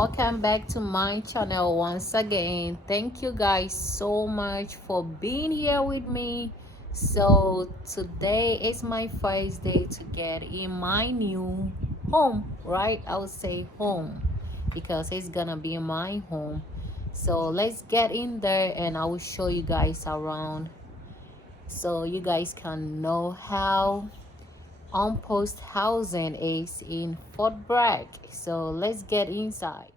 welcome back to my channel once again. Thank you guys so much for being here with me. So today is my first day to get in my new home, right? I would say home because it's gonna be my home. So let's get in there and I will show you guys around so you guys can know how on-post housing is in Fort Bragg. So let's get inside.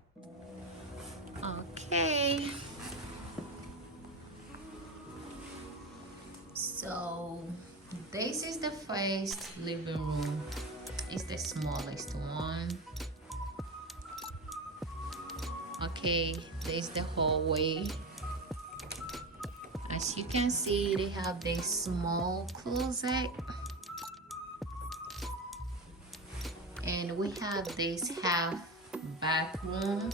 Okay, so this is the first living room. It's the smallest one. Okay, there's the hallway. As you can see, they have this small closet, and we have this half bathroom,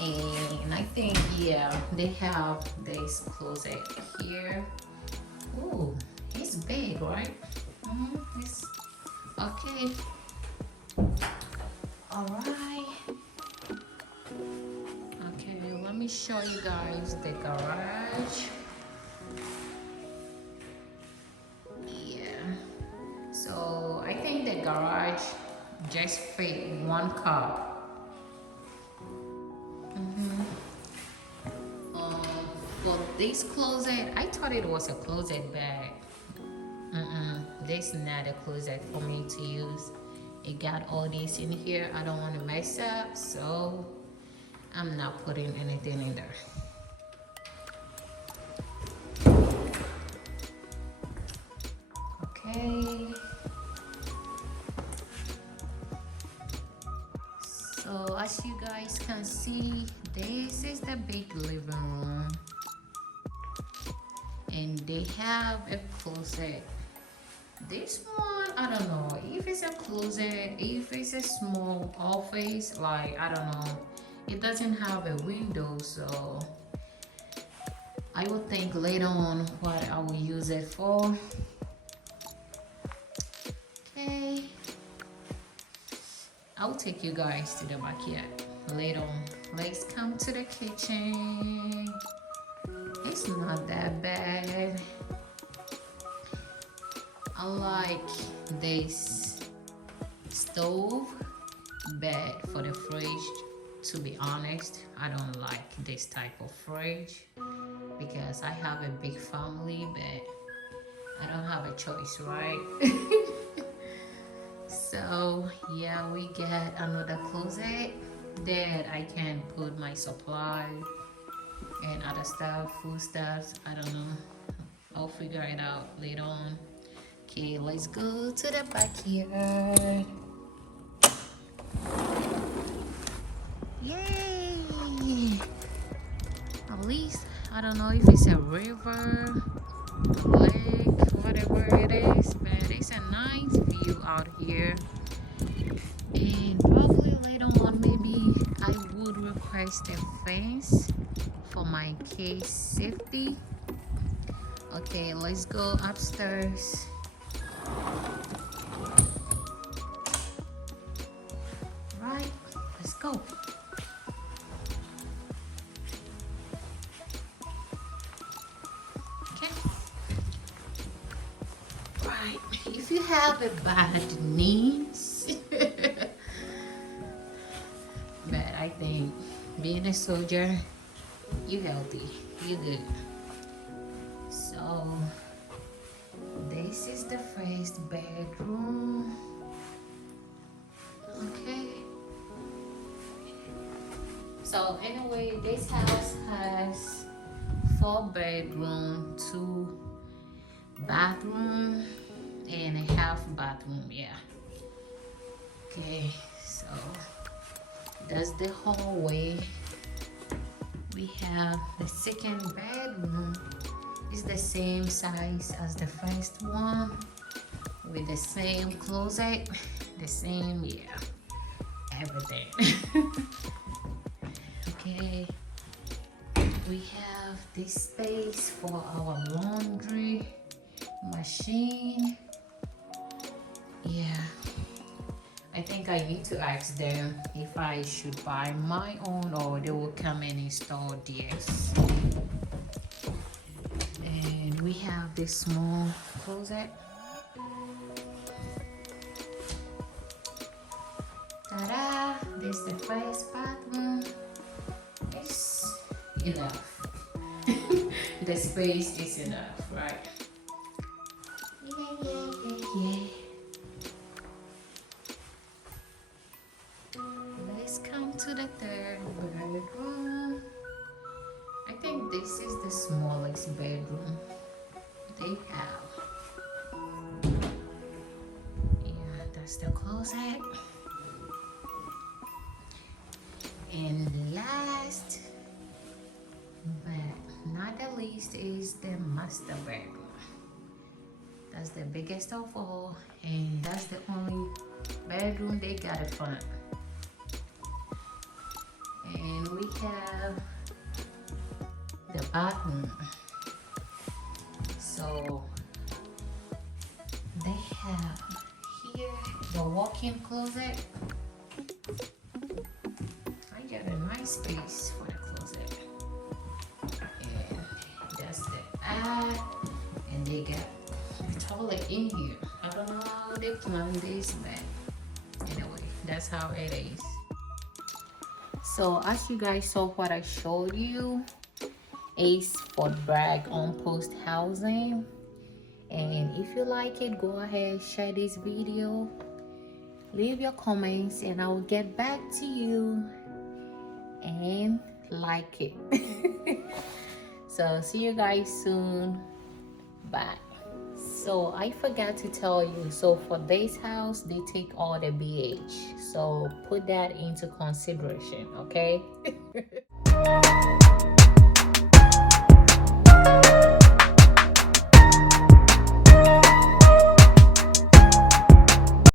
and I think, yeah, they have this closet here. Ooh, it's big, right? It's okay. All right. Okay, let me show you guys the garage. Yeah. So I think the garage just fit one car. For this closet, I thought it was a closet bag. This is not a closet for me to use. It got all this in here. I don't want to mess up, so I'm not putting anything in there. Okay. So as you guys can see, this is the big living room. And they have a closet. This one, I don't know if it's a closet, if it's a small office, like, I don't know. It doesn't have a window, so I will think later on what I will use it for. Okay, I'll take you guys to the backyard later on. Let's come to the kitchen. It's not that bad. I like this stove, but for the fridge, to be honest, I don't like this type of fridge because I have a big family, but I don't have a choice, right? So yeah, we get another closet that I can put my supply and other stuff, food stuff. I don't know, I'll figure it out later on. Okay, let's go to the backyard. Yay! At least, I don't know if it's a river, lake, whatever it is, but it's a nice view out here. And probably later on, maybe I would request a fence for my kids' safety. Okay, let's go upstairs. Right, let's go. Okay. Right, if you have a bad knees, but I think being a soldier, you healthy, you good. So this is the first bedroom. Okay. So anyway, this house has 4 bedrooms, 2 bathrooms, and a half bathroom. Yeah. Okay. So that's the hallway. We have the second bedroom. It's the same size as the first one, with the same closet, the same, yeah, everything. Okay, we have this space for our laundry machine. Yeah, I think I need to ask them if I should buy my own or they will come and install theirs. And we have this small closet. Ta-da! This is the first bathroom. It's enough. The space is enough, right? Yeah. Let's come to the third bedroom. I think this is the smallest bedroom they have. Yeah, that's the closet. And last but not the least is the master bedroom. That's the biggest of all, and that's the only bedroom they got a front. And we have the bathroom. So they have here the walk-in closet. I got a nice space for the closet. And that's the and they got the toilet in here. I don't know how they plan this, but anyway, that's how it is. So as you guys saw, what I showed you is Fort Bragg On post housing. And if you like it, go ahead, share this video, leave your comments, and I will get back to you and like it. So see you guys soon. Bye. So I forgot to tell you, so for this house they take all the BH, so put that into consideration, okay?